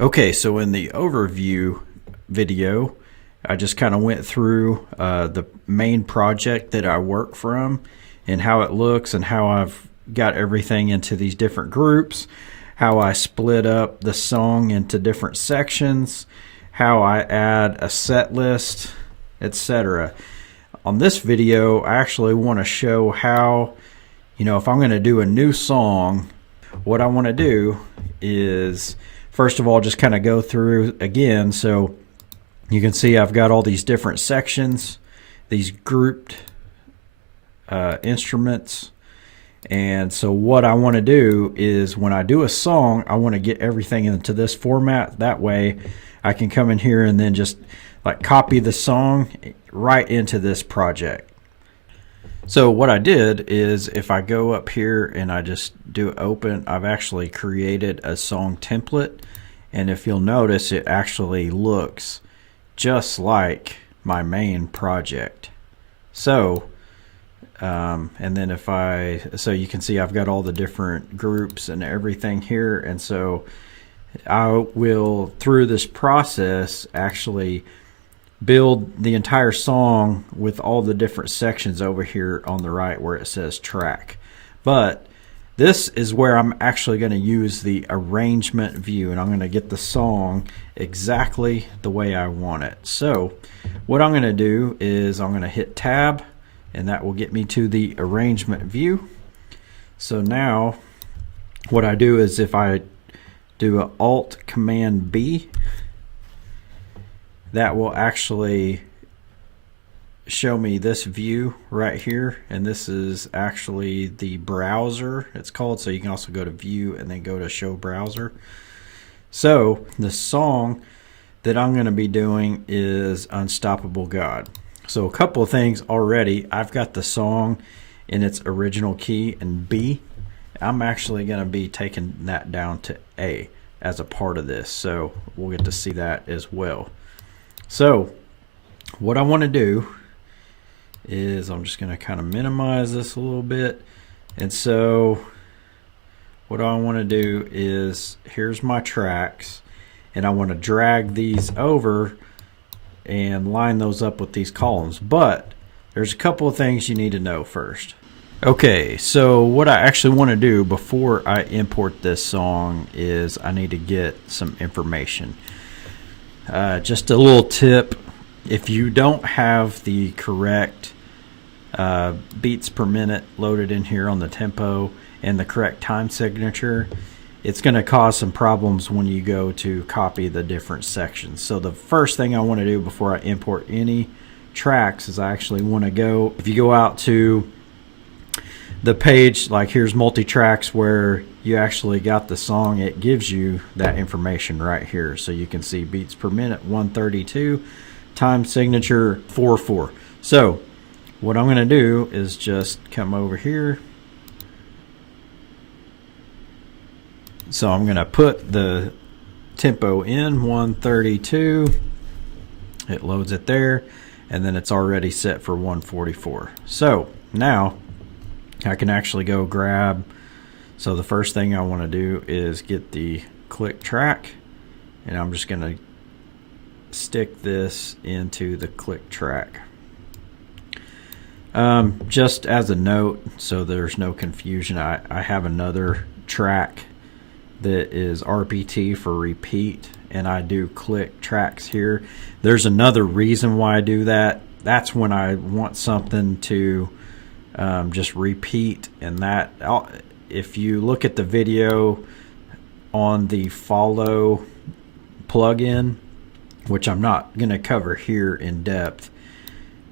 Okay, so in the overview video, I just kind of went through the main project that I work from and how it looks and how I've got everything into these different groups, how I split up the song into different sections, how I add a set list, etc. On this video, I actually want to show how, if I'm going to do a new song, what I want to do is, first of all, just kind of go through again. So you can see I've got all these different sections, these grouped instruments. And so what I want to do is when I do a song, I want to get everything into this format. That way I can come in here and then just like copy the song right into this project. So what I did is if I go up here and I just do open, I've actually created a song template. And if you'll notice, it actually looks just like my main project. So, and then so you can see I've got all the different groups and everything here. And so I will, through this process, actually build the entire song with all the different sections over here on the right where it says track. But this is where I'm actually going to use the arrangement view, and I'm going to get the song exactly the way I want it. So what I'm going to do is I'm going to hit tab, and that will get me to the arrangement view. So now what I do is if I do an Alt Command B, that will actually show me this view right here, and this is actually the browser it's called. So you can also go to view and then go to show browser. So the song that I'm going to be doing is Unstoppable God. So a couple of things already. I've got the song in its original key in B. I'm actually going to be taking that down to A as a part of this, so we'll get to see that as well. So what I want to do is I'm just going to kind of minimize this a little bit. And so what I want to do is, here's my tracks, and I want to drag these over and line those up with these columns. But there's a couple of things you need to know first. Okay, so what I actually want to do before I import this song is I need to get some information. Just a little tip: if you don't have the correct beats per minute loaded in here on the tempo and the correct time signature, it's going to cause some problems when you go to copy the different sections. So the first thing I want to do before I import any tracks is I actually want to go, if you go out to the page, like here's multi-tracks where you actually got the song, it gives you that information right here. So you can see beats per minute 132, time signature 4/4. So what I'm going to do is just come over here. So I'm going to put the tempo in 132. It loads it there, and then it's already set for 144. So now I can actually go grab. So the first thing I want to do is get the click track, and I'm just going to stick this into the click track. Just as a note, so there's no confusion, I have another track that is RPT for repeat, and I do click tracks here. There's another reason why I do that. That's when I want something to just repeat, and that if you look at the video on the follow plugin, which I'm not going to cover here in depth,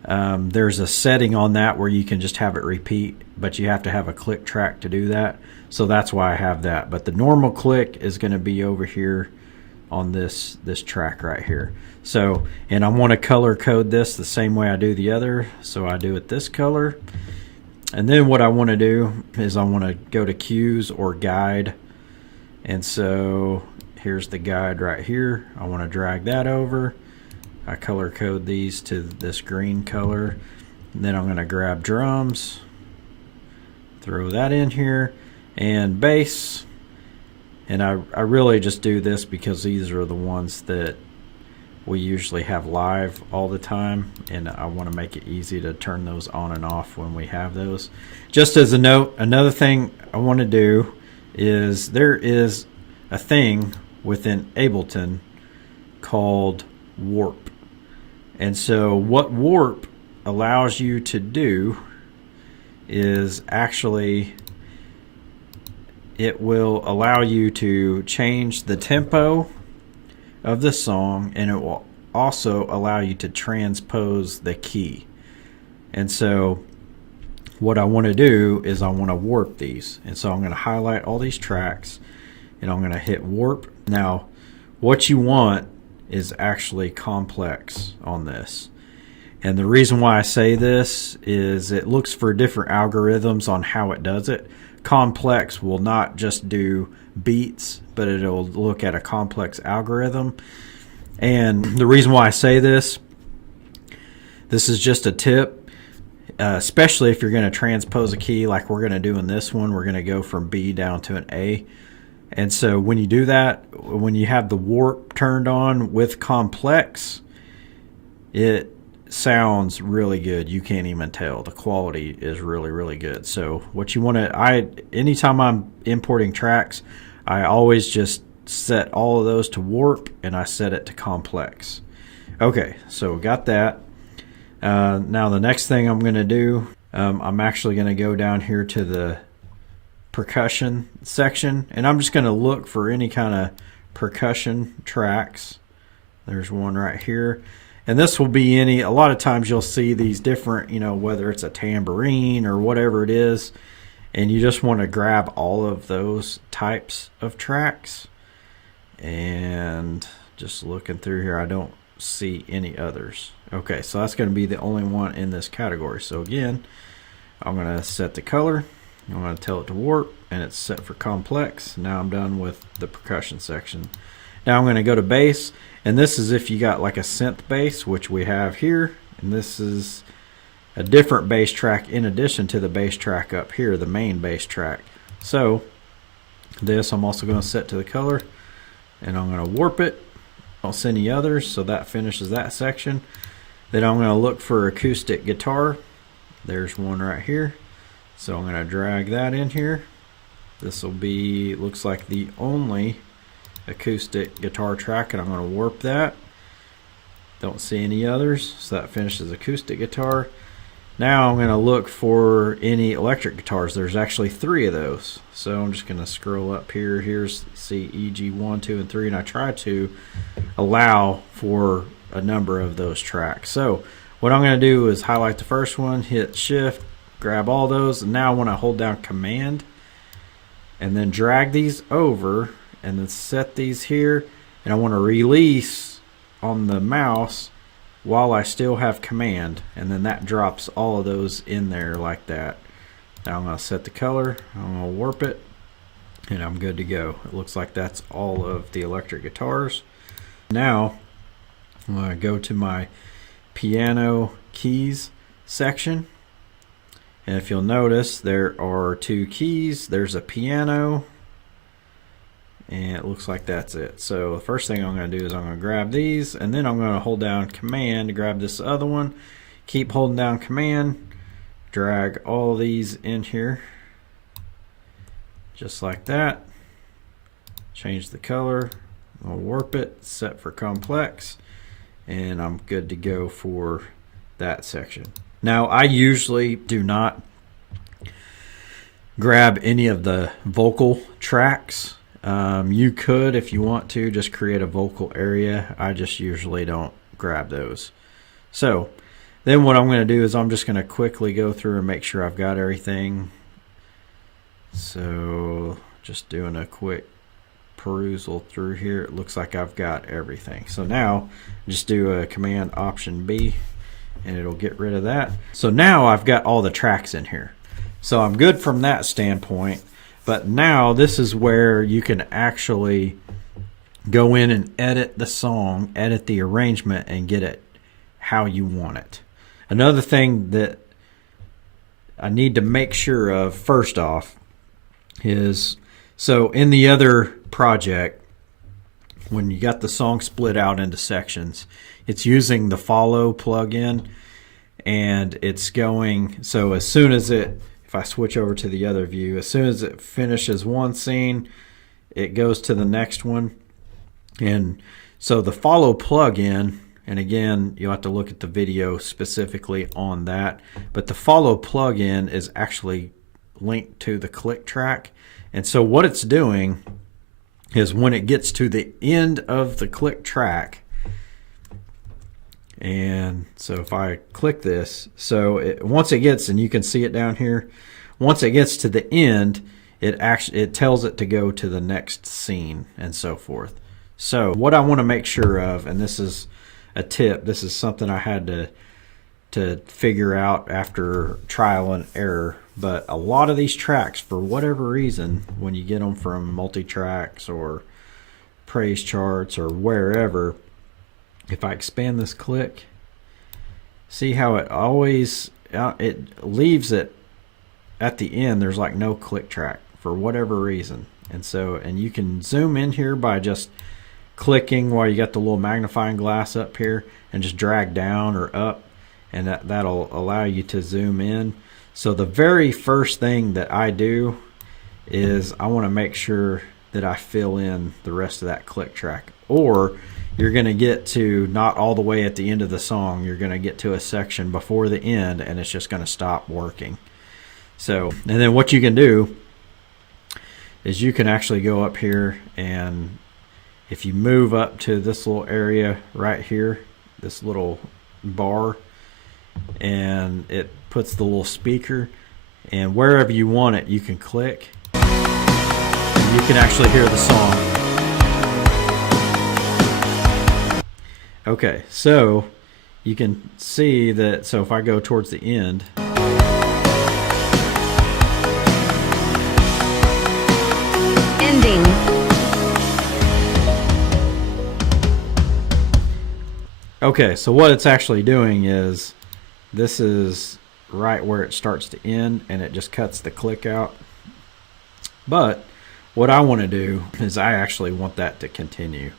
there's a setting on that where you can just have it repeat, but you have to have a click track to do that. So that's why I have that. But the normal click is going to be over here on this track right here. So, and I want to color code this the same way I do the other. So I do it this color. And then what I want to do is I want to go to cues or guide. And so here's the guide right here. I want to drag that over. I color code these to this green color. And then I'm going to grab drums, throw that in here, and bass. And I really just do this because these are the ones that we usually have live all the time, and I want to make it easy to turn those on and off when we have those. Just as a note, another thing I want to do is there is a thing within Ableton called warp. And so what warp allows you to do is actually it will allow you to change the tempo of the song, and it will also allow you to transpose the key. And so what I want to do is I want to warp these. And so I'm going to highlight all these tracks and I'm going to hit warp. Now what you want is actually complex on this. And the reason why I say this is it looks for different algorithms on how it does it. Complex will not just do beats, but it'll look at a complex algorithm. And the reason why I say this is just a tip, especially if you're going to transpose a key like we're going to do in this one. We're going to go from B down to an A. And so when you do that, when you have the warp turned on with complex, it sounds really good. You can't even tell. The quality is really, really good. So what you want to, anytime I'm importing tracks, I always just set all of those to warp and I set it to complex. Okay, so got that. Now the next thing I'm going to do, I'm actually going to go down here to the percussion section, and I'm just going to look for any kind of percussion tracks. There's one right here. And this will be any, a lot of times you'll see these different, whether it's a tambourine or whatever it is, and you just want to grab all of those types of tracks. And just looking through here, I don't see any others. Okay, so that's going to be the only one in this category. So again, I'm going to set the color. I'm going to tell it to warp, and it's set for complex. Now I'm done with the percussion section. Now I'm going to go to bass, and this is if you got like a synth bass, which we have here, and this is a different bass track in addition to the bass track up here, the main bass track. So this I'm also going to set to the color, and I'm going to warp it. I don't see any others, so that finishes that section. Then I'm going to look for acoustic guitar. There's one right here. So I'm going to drag that in here. This will be, looks like the only acoustic guitar track, and I'm going to warp that. Don't see any others, so that finishes acoustic guitar. Now I'm going to look for any electric guitars. There's actually 3 of those. So I'm just going to scroll up here. Here's C, E, G 1, 2, and 3, and I try to allow for a number of those tracks. So what I'm going to do is highlight the first one, hit shift, grab all those, and now I want to hold down command and then drag these over and then set these here, and I want to release on the mouse while I still have command, and then that drops all of those in there like that. Now I'm going to set the color, I'm going to warp it, and I'm good to go. It looks like that's all of the electric guitars. Now I'm going to go to my piano keys section. And if you'll notice, there are 2 keys. There's a piano, and it looks like that's it. So the first thing I'm going to do is I'm going to grab these, and then I'm going to hold down command to grab this other one. Keep holding down command, drag all these in here, just like that. Change the color, I'll warp it, set for complex, and I'm good to go for that section. Now I usually do not grab any of the vocal tracks. You could, if you want to, just create a vocal area. I just usually don't grab those. So then what I'm going to do is I'm just going to quickly go through and make sure I've got everything. So just doing a quick perusal through here. It looks like I've got everything. So now just do a command option B, and it'll get rid of that. So now I've got all the tracks in here. So I'm good from that standpoint. But now this is where you can actually go in and edit the song, edit the arrangement, and get it how you want it. Another thing that I need to make sure of first off is So in the other project, when you got the song split out into sections, it's using the follow plugin, and it's going, so as soon as it, if I switch over to the other view, as soon as it finishes one scene, it goes to the next one. And so the follow plugin, and again, you'll have to look at the video specifically on that, but the follow plugin is actually linked to the click track. And so what it's doing is when it gets to the end of the click track, and so if I click this, so once it gets, and you can see it down here, once it gets to the end, it tells it to go to the next scene and so forth. So what I want to make sure of, and this is a tip, this is something I had to figure out after trial and error, but a lot of these tracks, for whatever reason, when you get them from multi-tracks or praise charts or wherever, if I expand this click, see how it always, it leaves it at the end, there's like no click track for whatever reason. And so, and you can zoom in here by just clicking while you got the little magnifying glass up here, and just drag down or up, and that'll allow you to zoom in. So the very first thing that I do is I want to make sure that I fill in the rest of that click track, or you're going to get to not all the way at the end of the song. You're going to get to a section before the end, and it's just going to stop working. So, and then what you can do is you can actually go up here, and if you move up to this little area right here, this little bar, and it puts the little speaker, and wherever you want it, you can click, and you can actually hear the song. Okay, so you can see that, so if I go towards the end, ending. okay, so what it's actually doing is, this is right where it starts to end, and it just cuts the click out. But what I want to do is I actually want that to continue.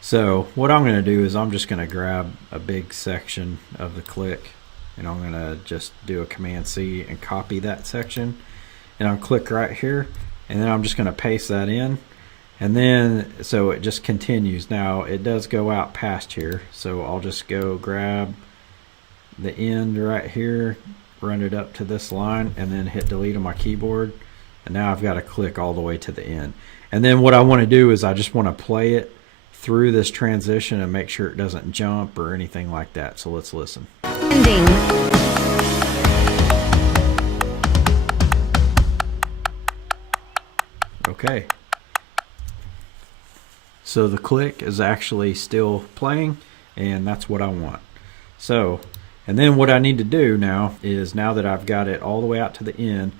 So what I'm going to do is I'm just going to grab a big section of the click, and I'm going to just do a Command C and copy that section, and I'll click right here, and then I'm just going to paste that in, and then so it just continues. Now it does go out past here, so I'll just go grab the end right here, run it up to this line, and then hit delete on my keyboard, and now I've got to click all the way to the end. And then what I want to do is I just want to play it through this transition and make sure it doesn't jump or anything like that. So let's listen. Ending. Okay. So the click is actually still playing, and that's what I want. So, and then what I need to do now is, now that I've got it all the way out to the end,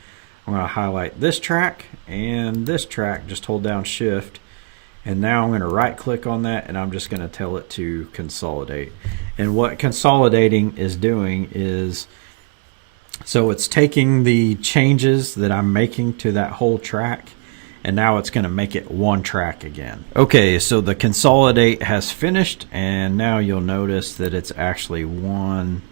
I'm going to highlight this track and this track, just hold down Shift, and now I'm going to right click on that, and I'm just going to tell it to consolidate. And what consolidating is doing is, so it's taking the changes that I'm making to that whole track, and now it's going to make it one track again. Okay, so the consolidate has finished, and now you'll notice that it's actually one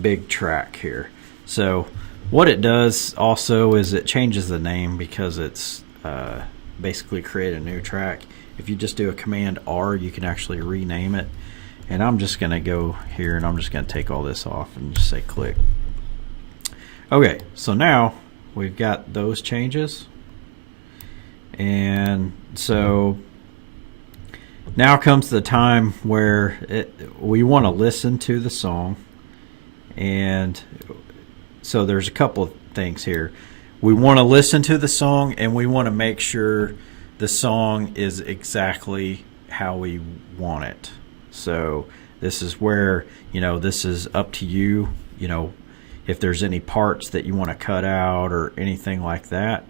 big track here. So what it does also is it changes the name, because it's basically create a new track. If you just do a Command R, you can actually rename it. And I'm just going to go here, and I'm just going to take all this off and just say click. Okay, so now we've got those changes. And so now comes the time where we want to listen to the song. And so there's a couple of things here. We want to listen to the song, and we want to make sure the song is exactly how we want it. So this is where, this is up to you, if there's any parts that you want to cut out or anything like that.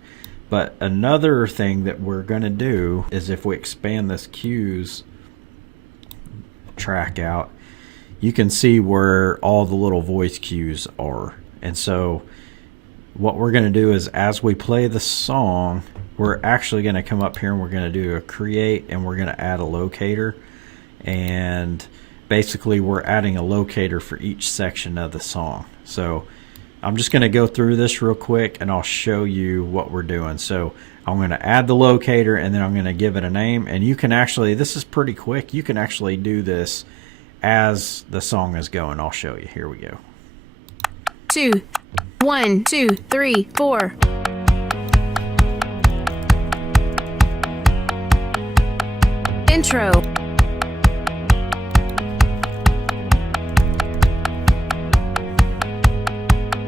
But another thing that we're going to do is, if we expand this cues track out, you can see where all the little voice cues are. And so what we're going to do is as we play the song, we're actually going to come up here and we're going to do a create, and we're going to add a locator. And basically we're adding a locator for each section of the song. So I'm just going to go through this real quick and I'll show you what we're doing. So I'm going to add the locator and then I'm going to give it a name. And you can actually, this is pretty quick, you can actually do this as the song is going. I'll show you. Here we go. 2, 1, 2, 3, 4. Intro.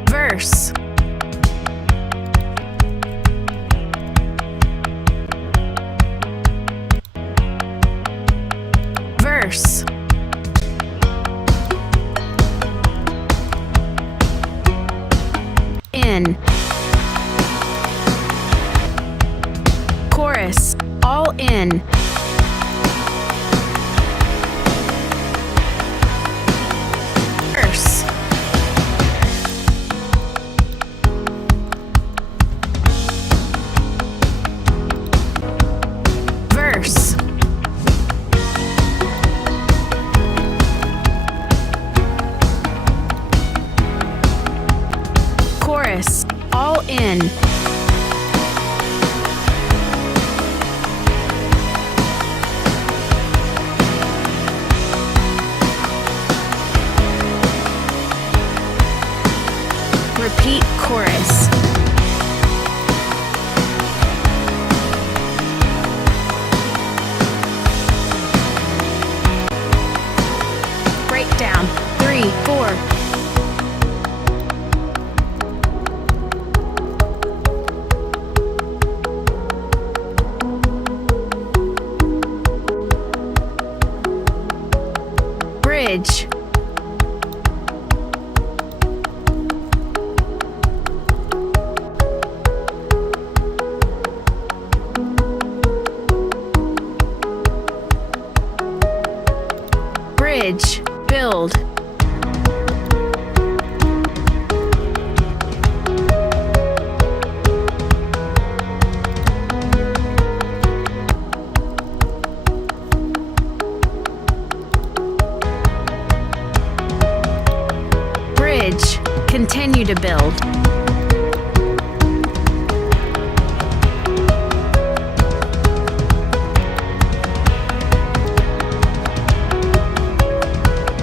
Verse. Verse. In. Chorus. All in. Verse. Verse. Chorus. All in. Repeat chorus. Breakdown. 3, 4. Bridge. Bridge. Build. Bridge. Continue to build.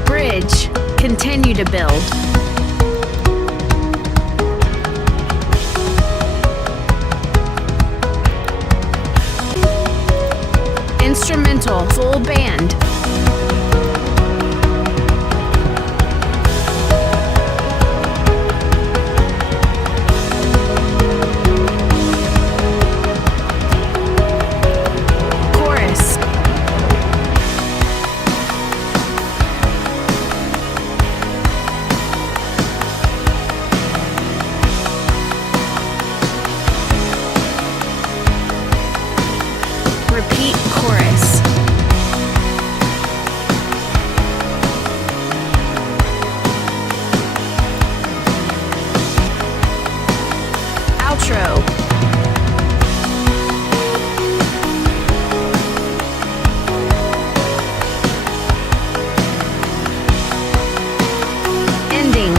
Bridge. Continue to build. Instrumental. Full band. Chorus. Repeat chorus. Outro. Ending.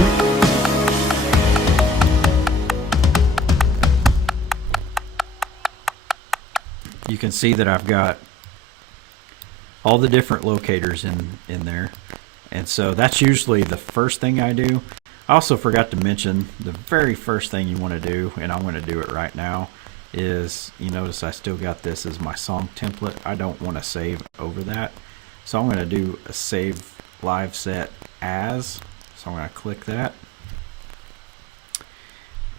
You can see that I've got all the different locators in there. And so that's usually the first thing I do. I also forgot to mention the very first thing you want to do, and I'm going to do it right now, is you notice I still got this as my song template. I don't want to save over that. So I'm going to do a save live set as. So I'm going to click that.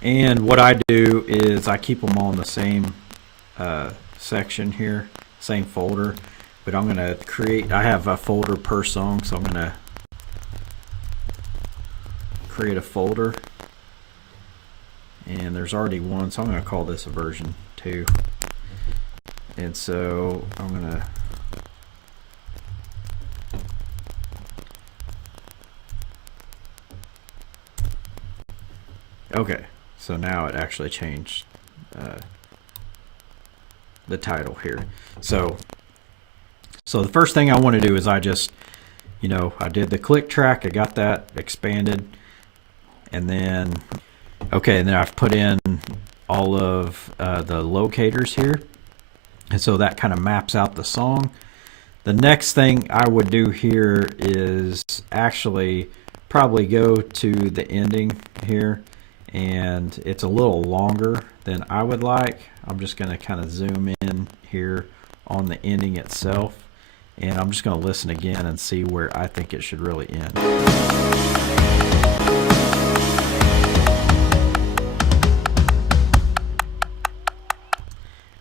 And what I do is I keep them all in the same section here, same folder. But I'm going to create, I have a folder per song, so I'm going to create a folder. And there's already one, so I'm going to call this a version 2. And so I'm going to okay, So now it actually changed the title here. So the first thing I want to do is I just, I did the click track, I got that expanded, and then I've put in all of the locators here, and so that kind of maps out the song. The next thing I would do here is actually probably go to the ending here, and it's a little longer than I would like. I'm just going to kind of zoom in here on the ending itself, and I'm just going to listen again and see where I think it should really end.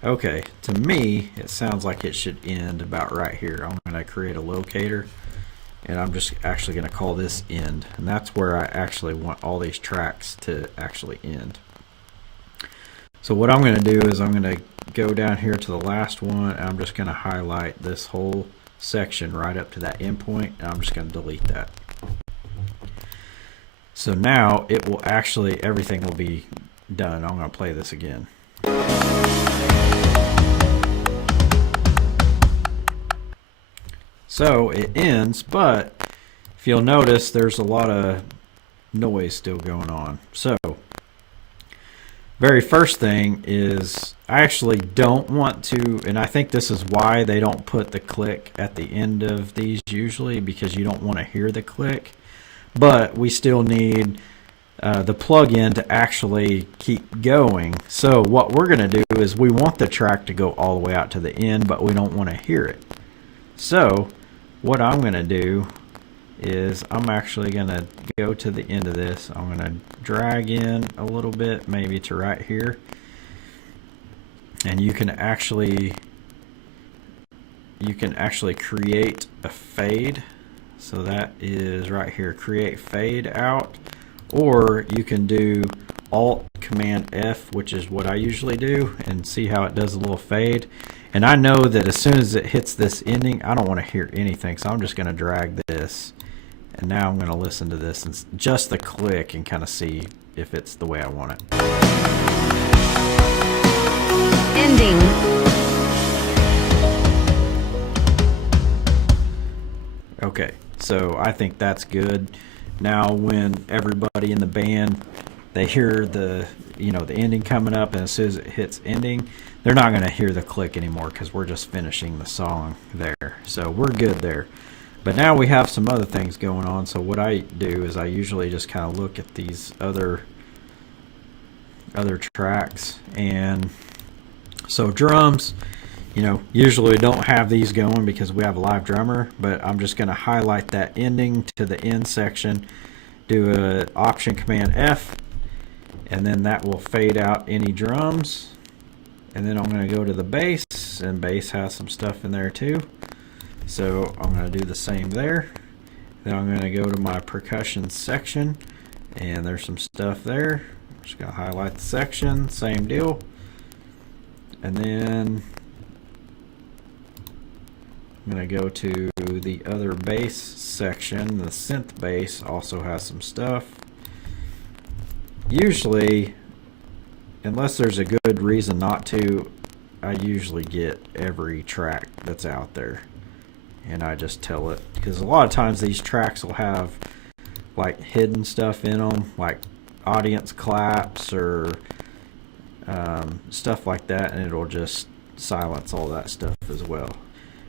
Okay, to me, it sounds like it should end about right here. I'm going to create a locator, and I'm just actually going to call this end, and that's where I actually want all these tracks to actually end. So what I'm going to do is I'm going to go down here to the last one, and I'm just going to highlight this whole section right up to that endpoint, and I'm just going to delete that. So now it will actually, everything will be done. I'm going to play this again. So it ends, but if you'll notice, there's a lot of noise still going on. So very first thing is I actually don't want to, and I think this is why they don't put the click at the end of these usually, because you don't want to hear the click, but we still need the plug-in to actually keep going. So what we're going to do is we want the track to go all the way out to the end, but we don't want to hear it. So what I'm going to do is I'm actually going to go to the end of this. I'm going to drag in a little bit, maybe to right here, and you can actually create a fade. So that is right here, create fade out, or you can do Alt Command F, which is what I usually do, and see how it does a little fade. And I know that as soon as it hits this ending, I don't want to hear anything, so I'm just going to drag this, and now I'm going to listen to this and just the click and kind of see if it's the way I want it. Ending. Okay, so I think that's good. Now when everybody in the band, they hear the the ending coming up, and as soon as it hits ending, they're not going to hear the click anymore because we're just finishing the song there. So we're good there. But now we have some other things going on. So what I do is I usually just kind of look at these other tracks, and so drums, usually we don't have these going because we have a live drummer, but I'm just going to highlight that ending to the end section, do a Option Command F, and then that will fade out any drums. And then I'm going to go to the bass, and bass has some stuff in there too. So I'm going to do the same there. Then I'm going to go to my percussion section, and there's some stuff there. I'm just going to highlight the section, same deal. And then I'm going to go to the other bass section. The synth bass also has some stuff. Usually, unless there's a good reason not to, I usually get every track that's out there, and I just tell it, because a lot of times these tracks will have like hidden stuff in them, like audience claps or stuff like that, and it'll just silence all that stuff as well.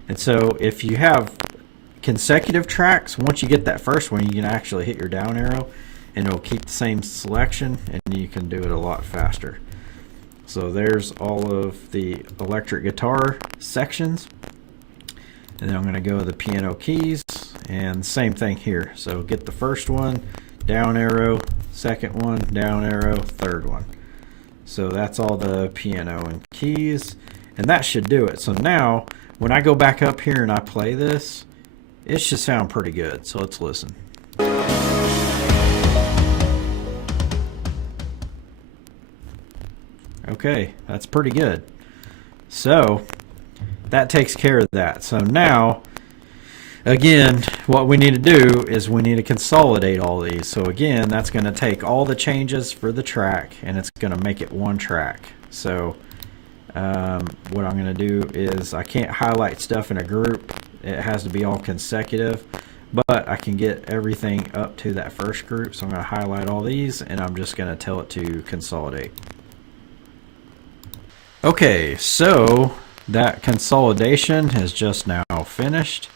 And so if you have consecutive tracks, once you get that first one, you can actually hit your down arrow and it'll keep the same selection, and you can do it a lot faster. So there's all of the electric guitar sections, and then I'm going to go to the piano keys, and same thing here. So get the first one, down arrow, second one, down arrow, third one. So that's all the piano and keys, and that should do it. So now when I go back up here and I play this, it should sound pretty good. So let's listen. Okay, that's pretty good. So that takes care of that. So now again, what we need to do is we need to consolidate all these. So again, that's going to take all the changes for the track and it's going to make it one track. So what I'm going to do is I can't highlight stuff in a group. It has to be all consecutive, but I can get everything up to that first group. So I'm going to highlight all these and I'm just going to tell it to consolidate. Okay, so that consolidation has just now finished.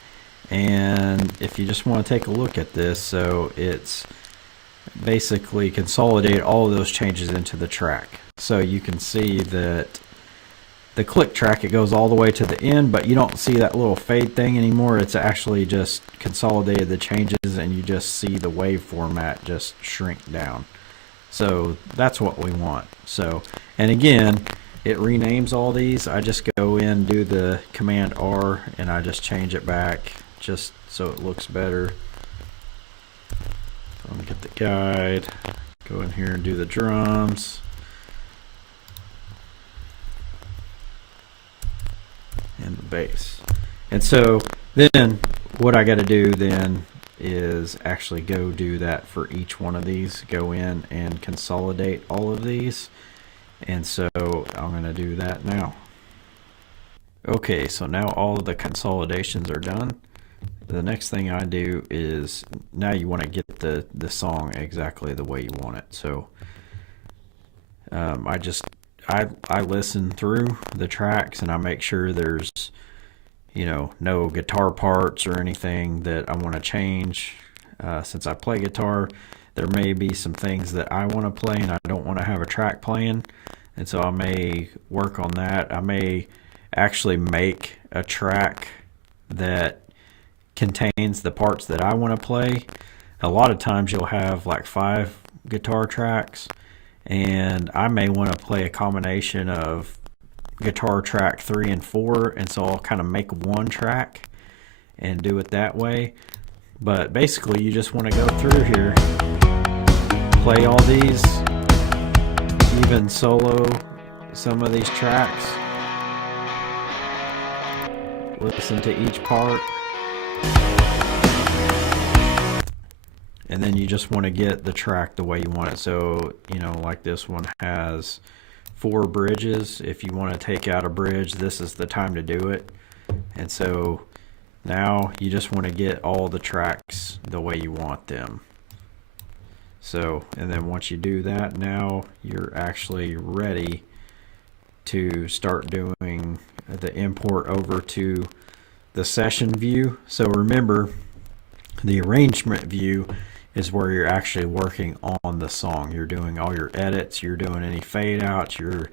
And if you just want to take a look at this, so it's basically consolidate all of those changes into the track. So you can see that the click track, it goes all the way to the end, but you don't see that little fade thing anymore. It's actually just consolidated the changes and you just see the wave format just shrink down. So that's what we want. So, and again, it renames all these. I just go in, do the Command R, and I just change it back just so it looks better. I'm gonna get the guide, go in here and do the drums. And the bass. And so then what I got to do then is actually go do that for each one of these. Go in and consolidate all of these. And so I'm going to do that now. Okay, so now all of the consolidations are done. The next thing I do is now you want to get the song exactly the way you want it. So I listen through the tracks and I make sure there's, you know, no guitar parts or anything that I want to change. Since I play guitar, there may be some things that I want to play and I don't want to have a track playing. And so I may work on that. I may actually make a track that contains the parts that I want to play. A lot of times you'll have like 5 guitar tracks, and I may want to play a combination of guitar track 3 and 4, and so I'll kind of make one track and do it that way. But basically you just want to go through here, play all these, even solo some of these tracks, listen to each part, and then you just want to get the track the way you want it. So, you know, like this one has 4 bridges. If you want to take out a bridge, this is the time to do it. And so now you just want to get all the tracks the way you want them. So, and then once you do that, now you're actually ready to start doing the import over to the session view. So remember, the arrangement view is where you're actually working on the song. You're doing all your edits, you're doing any fade outs, you're,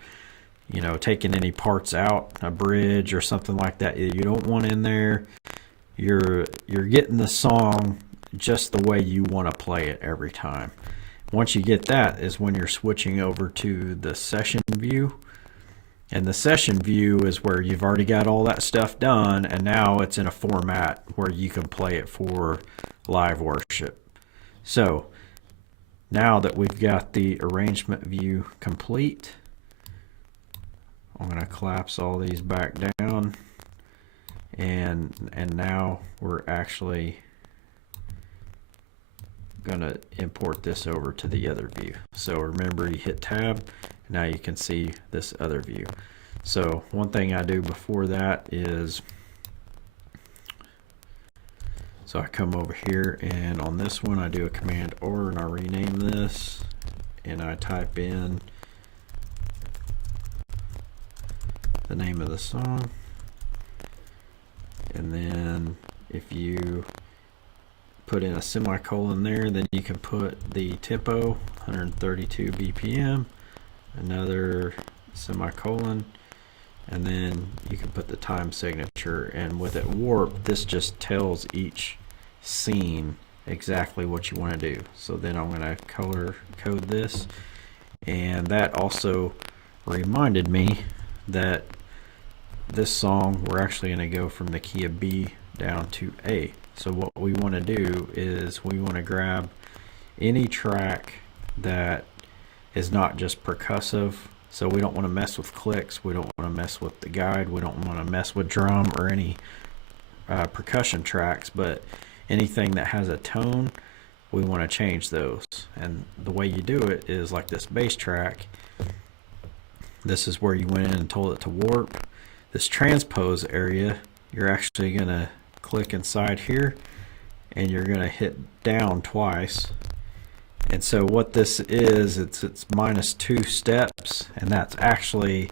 you know, taking any parts out, a bridge or something like that you don't want in there. You're getting the song just the way you want to play it every time. Once you get that is when you're switching over to the session view. And the session view is where you've already got all that stuff done, and now it's in a format where you can play it for live worship. So now that we've got the arrangement view complete, I'm going to collapse all these back down, and now we're actually going to import this over to the other view. So remember, you hit tab, now you can see this other view. So one thing I do before that is, so I come over here and on this one I do a Command R and I rename this and I type in the name of the song, and then if you put in a semicolon there, then you can put the tempo, 132 BPM, another semicolon, and then you can put the time signature. And with it warped, this just tells each scene exactly what you want to do. So then I'm going to color code this, and that also reminded me that this song we're actually going to go from the key of B down to A. So what we want to do is we want to grab any track that is not just percussive. So we don't want to mess with clicks, we don't want to mess with the guide, we don't want to mess with drum or any percussion tracks, but anything that has a tone, we want to change those. And the way you do it is like this bass track. This is where you went in and told it to warp. This transpose area, you're actually going to click inside here and you're going to hit down twice. And so what this is, it's -2 steps, and that's actually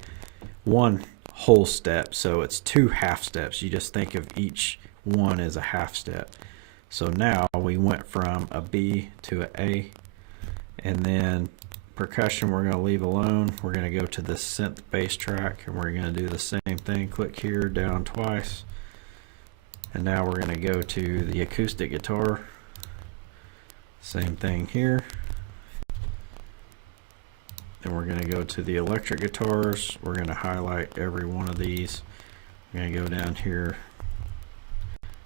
one whole step. So it's 2 half steps. You just think of each one as a half step. So now we went from a B to an A, and then percussion we're going to leave alone. We're going to go to the synth bass track, and we're going to do the same thing. Click here, down twice, and now we're going to go to the acoustic guitar. Same thing here. Then we're going to go to the electric guitars. We're going to highlight every one of these. We're going to go down here,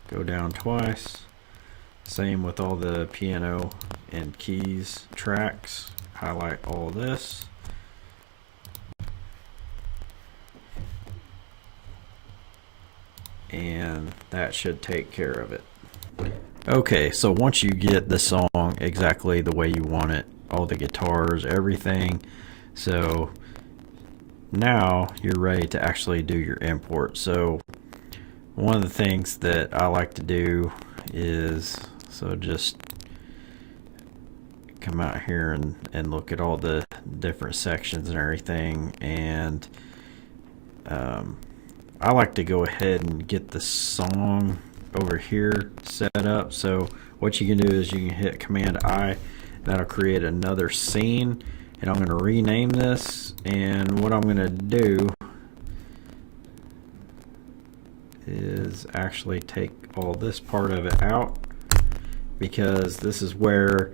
go down twice. Same with all the piano and keys tracks. Highlight all this. And that should take care of it. Okay, so once you get the song exactly the way you want it, all the guitars, everything, so now you're ready to actually do your import. So one of the things that I like to do is, so just come out here and look at all the different sections and everything, and I like to go ahead and get the song over here set up. So what you can do is you can hit Command I, that'll create another scene, and I'm going to rename this, and what I'm going to do is actually take all this part of it out, because this is where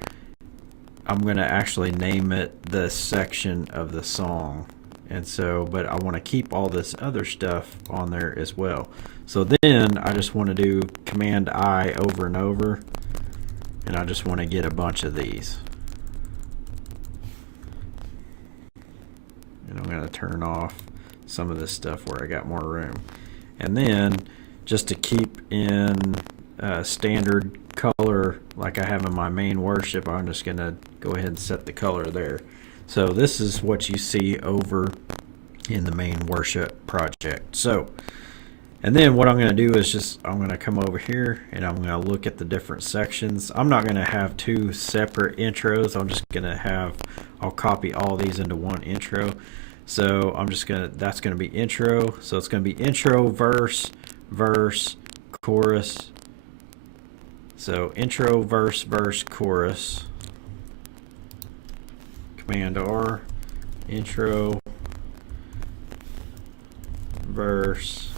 I'm going to actually name it the section of the song. And so, but I want to keep all this other stuff on there as well. So then I just want to do Command I over and over, and I just want to get a bunch of these. And I'm going to turn off some of this stuff where I got more room. And then just to keep in standard color like I have in my main worship, I'm just going to go ahead and set the color there. So this is what you see over in the main worship project. So, and then what I'm going to do is just, I'm going to come over here and I'm going to look at the different sections. I'm not going to have 2 separate intros. I'm just going to have, I'll copy all these into one intro. So I'm just going to, that's going to be intro. So it's going to be intro, verse, verse, chorus. So intro, verse, verse, chorus. Command R, intro, verse,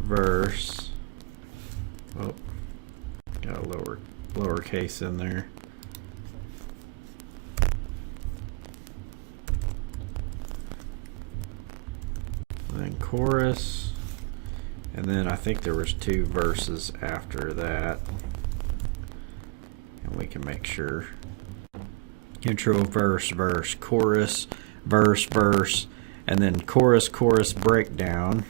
verse. Oh, got a lowercase in there. And then chorus, and then I think there was 2 verses after that, and we can make sure. Intro, verse, verse, chorus, verse, verse, and then chorus, chorus, breakdown.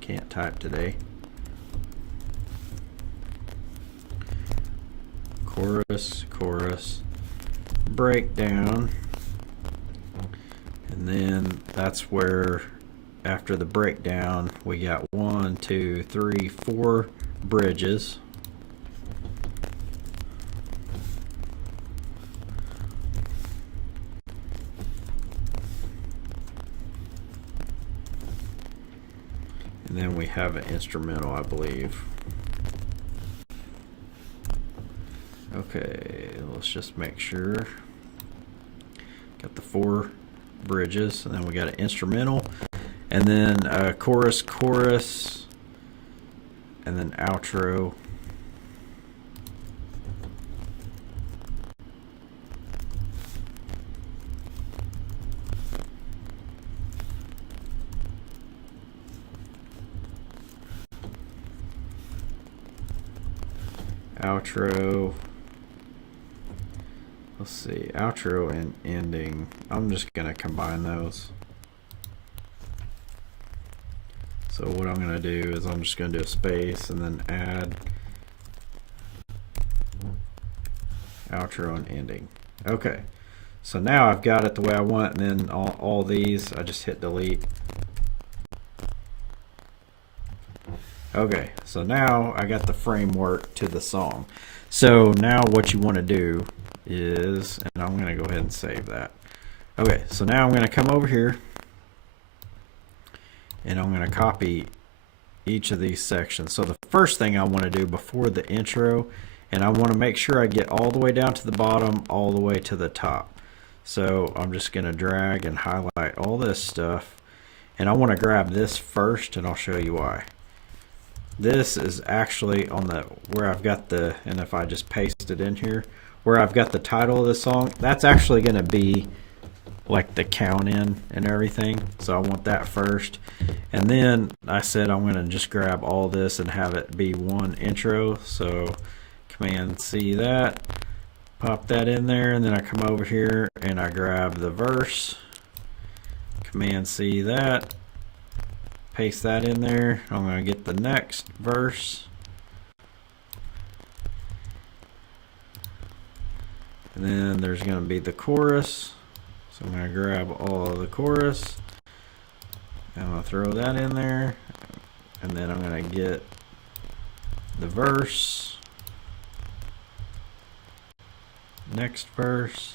Can't type today. Chorus, chorus, breakdown. And then that's where after the breakdown we got 1, 2, 3, 4 bridges. And then we have an instrumental, I believe. Okay, let's just make sure. Got the 4 bridges, and then we got an instrumental, and then a chorus, chorus, and then outro. Outro. let's see, outro and ending. I'm just gonna combine those. So what I'm gonna do is I'm just gonna do a space and then add outro and ending. Okay, so now I've got it the way I want, and then all these I just hit delete. Okay, so now I got the framework to the song. So now what you want to do is, and I'm going to go ahead and save that. Okay, so now I'm going to come over here and I'm going to copy each of these sections. So the first thing I want to do before the intro, and I want to make sure I get all the way down to the bottom, all the way to the top. So I'm just going to drag and highlight all this stuff, and I want to grab this first, and I'll show you why. This is actually on the where I've got the, and if I just paste it in here, where I've got the title of the song, that's actually going to be like the count in and everything. So I want that first, and then I said I'm going to just grab all this and have it be one intro. So Command C that, pop that in there, and then I come over here and I grab the verse, Command C that, paste that in there. I'm going to get the next verse, and then there's going to be the chorus. So I'm going to grab all of the chorus, and I'm going to throw that in there, and then I'm going to get the verse, next verse,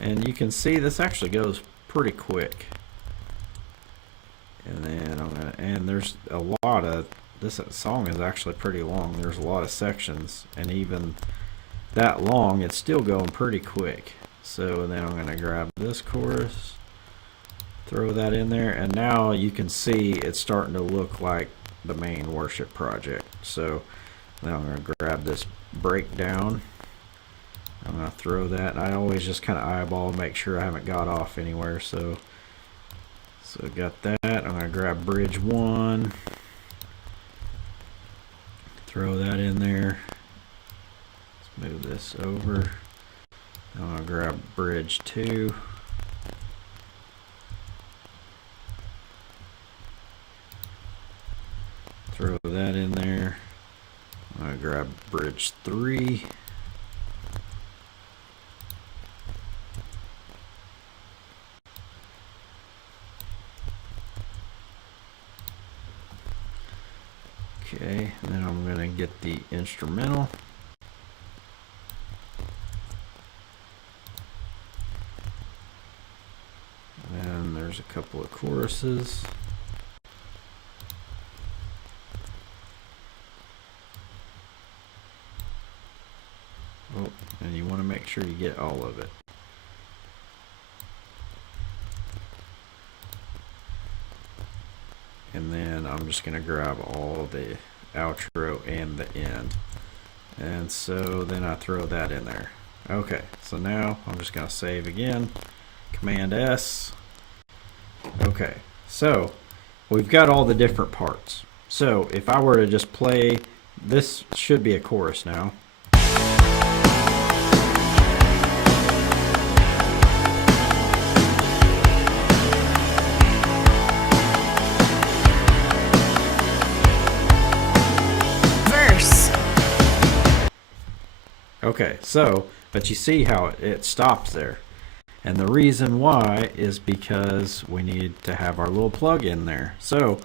and you can see this actually goes pretty quick. And then I'm gonna, and there's a lot of, this song is actually pretty long. There's a lot of sections, and even that long, it's still going pretty quick. So then I'm gonna grab this chorus, throw that in there, and now you can see it's starting to look like the main worship project. So now I'm gonna grab this breakdown. I'm gonna throw that. I always just kind of eyeball, make sure I haven't got off anywhere. So got that. I'm going to grab bridge 1, throw that in there. Let's move this over. I'm going to grab bridge 2. Throw that in there. I'm going to grab bridge 3. Okay, and then I'm going to get the instrumental. And there's a couple of choruses. Oh, and you want to make sure you get all of it. And then I'm just going to grab all the outro and the end. And so then I throw that in there. Okay, so now I'm just going to save again. Command S. Okay, so we've got all the different parts. So if I were to just play, this should be a chorus now. Okay, so, but you see how it stops there. And the reason why is because we need to have our little plug in there. So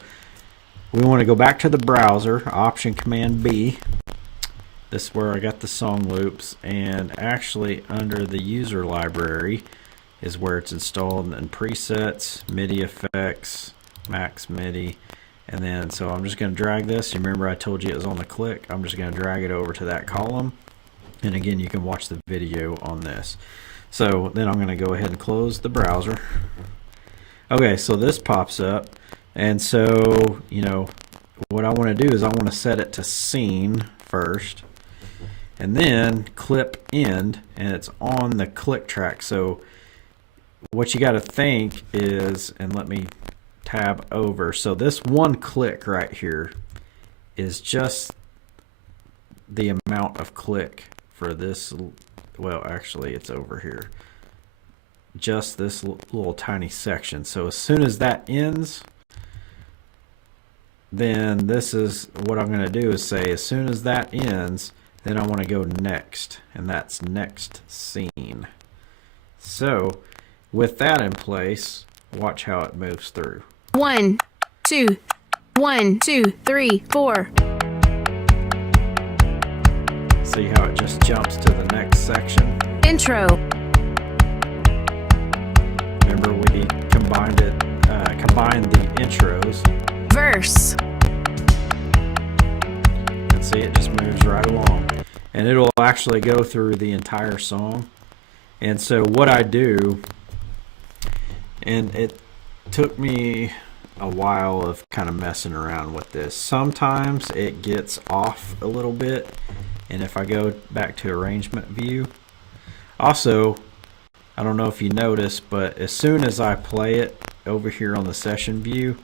we want to go back to the browser, Option Command B. This is where I got the song loops, and actually under the user library is where it's installed, and presets, MIDI effects, max MIDI. And then, so I'm just going to drag this. You remember I told you it was on the click. I'm just going to drag it over to that column. And again, you can watch the video on this. So then I'm going to go ahead and close the browser. Okay, so this pops up. And so, you know, what I want to do is I want to set it to scene first. And then clip end, and it's on the click track. So what you got to think is, and let me tab over. So this one click right here is just the amount of click for this well, actually it's over here. Just this little tiny section. So as soon as that ends, then this is what I'm going to do is say, as soon as that ends, then I want to go next, and that's next scene. So with that in place, watch how it moves through. 1, 2, 1, 2, 3, 4. See how it just jumps to the next section? Intro. Remember we combined the intros. Verse. And see, it just moves right along. And it'll actually go through the entire song. And so what I do, and it took me a while of kind of messing around with this. Sometimes it gets off a little bit. And if I go back to arrangement view, also, I don't know if you notice, but as soon as I play it over here on the session view,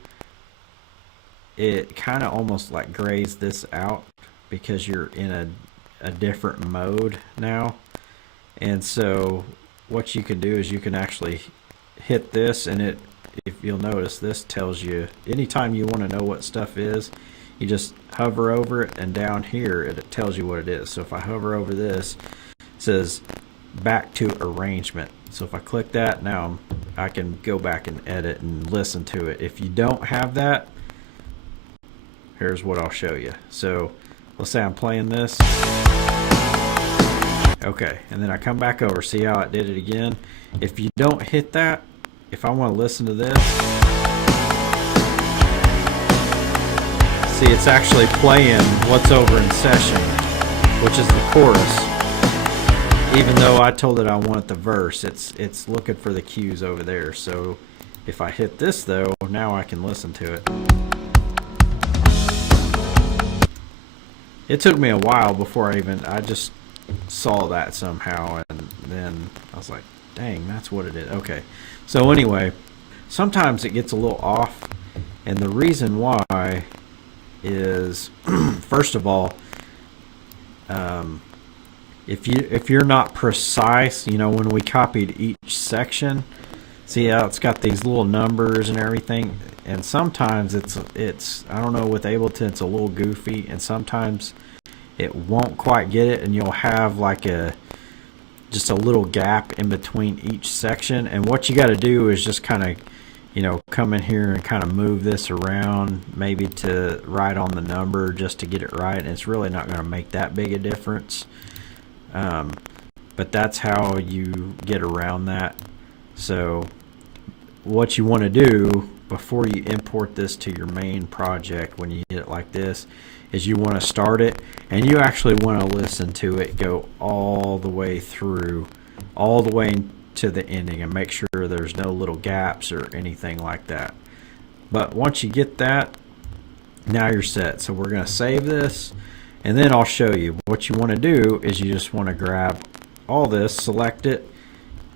it kind of almost like grays this out because you're in a different mode now. And so what you can do is you can actually hit this, and it, if you'll notice, this tells you anytime you want to know what stuff is, you just hover over it, and down here it tells you what it is. So if I hover over this, it says back to arrangement. So if I click that, now I can go back and edit and listen to it. If you don't have that, here's what I'll show you. So let's say I'm playing this. Okay, and then I come back over, see how it did it again. If you don't hit that, if I want to listen to this, see, it's actually playing what's over in session, which is the chorus. Even though I told it I want the verse, it's looking for the cues over there. So if I hit this though, now I can listen to it. It took me a while before I just saw that somehow, and then I was like, dang, that's what it is. Okay, so anyway, sometimes it gets a little off, and the reason why is first of all, if you're not precise, you know, when we copied each section, see how it's got these little numbers and everything, and sometimes it's I don't know, with Ableton it's a little goofy, and sometimes it won't quite get it, and you'll have like just a little gap in between each section. And what you got to do is just kind of, you know, come in here and kind of move this around, maybe to right on the number just to get it right, and it's really not going to make that big a difference. But that's how you get around that. So what you want to do before you import this to your main project, when you hit it like this, is you want to start it, and you actually want to listen to it go all the way through, all the way to the ending, and make sure there's no little gaps or anything like that. But once you get that, now you're set. So we're going to save this, and then I'll show you. What you want to do is you just want to grab all this, select it,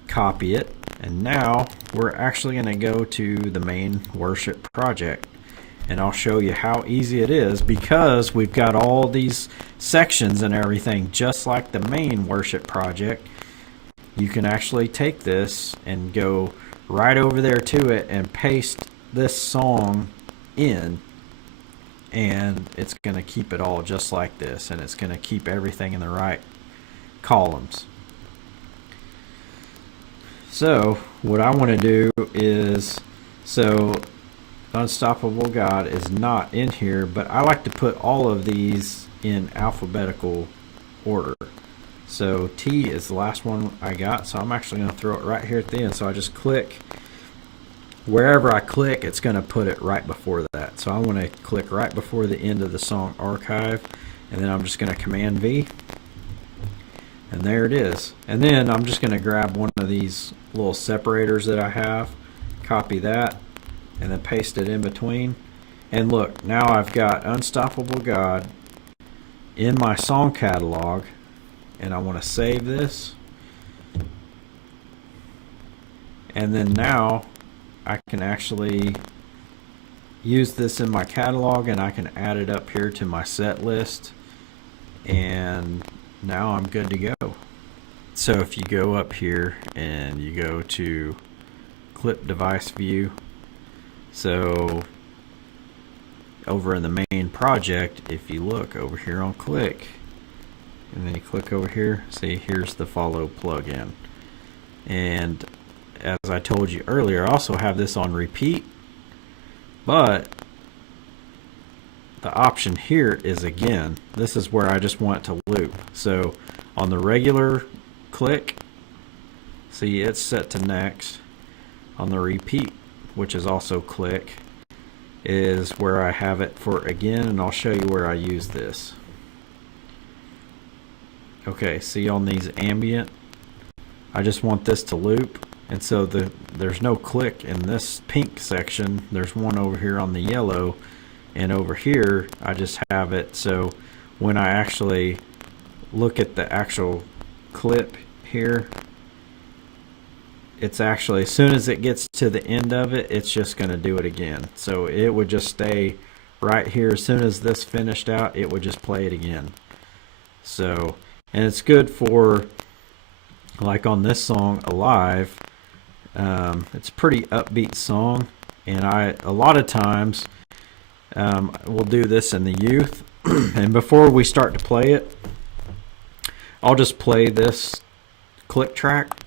copy it, and now we're actually going to go to the main worship project. And I'll show you how easy it is, because we've got all these sections and everything just like the main worship project. You can actually take this and go right over there to it and paste this song in, and it's going to keep it all just like this, and it's going to keep everything in the right columns. So what I want to do is, so Unstoppable God is not in here, but I like to put all of these in alphabetical order. So T is the last one I got, so I'm actually going to throw it right here at the end. So I just click, wherever I click, it's going to put it right before that. So I want to click right before the end of the song archive, and then I'm just going to Command V, and there it is. And then I'm just going to grab one of these little separators that I have, copy that, and then paste it in between. And look, now I've got Unstoppable God in my song catalog, and I want to save this. And then now I can actually use this in my catalog, and I can add it up here to my set list, and now I'm good to go. So if you go up here and you go to clip device view, so over in the main project, if you look over here on click, and then you click over here, see here's the follow plugin. And as I told you earlier, I also have this on repeat, but the option here is again, this is where I just want it to loop. So on the regular click, see it's set to next. On the repeat, which is also click, is where I have it for again, and I'll show you where I use this. Okay, see on these ambient, I just want this to loop, and so there's no click in this pink section. There's one over here on the yellow, and over here I just have it so when I actually look at the actual clip here, it's actually, as soon as it gets to the end of it, it's just going to do it again. So it would just stay right here. As soon as this finished out, it would just play it again. So, and it's good for, like on this song, Alive. It's a pretty upbeat song, and a lot of times we'll do this in the youth. And before we start to play it, I'll just play this click track.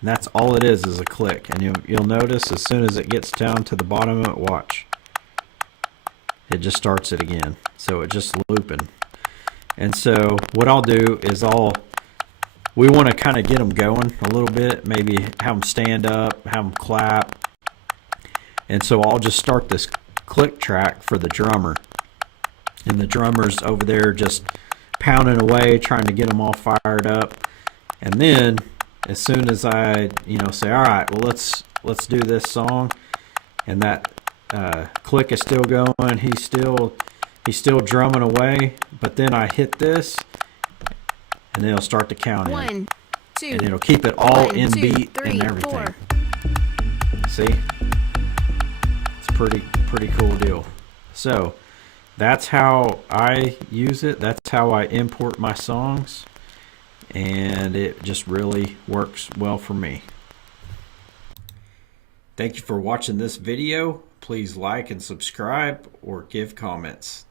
And that's all it is a click. And you'll notice as soon as it gets down to the bottom of it, watch, it just starts it again. So it's just looping. And so what I'll do is we want to kind of get them going a little bit, maybe have them stand up, have them clap. And so I'll just start this click track for the drummer. And the drummer's over there just pounding away, trying to get them all fired up. And then as soon as I, say, all right, well, let's do this song, and that click is still going, he's still drumming away, but then I hit this, and then it'll start to count 1, 2, and it'll keep it all 1, in 2, beat 3, and everything. 4. See, it's pretty cool deal. So that's how I use it. That's how I import my songs. And it just really works well for me. Thank you for watching this video. Please like and subscribe or give comments.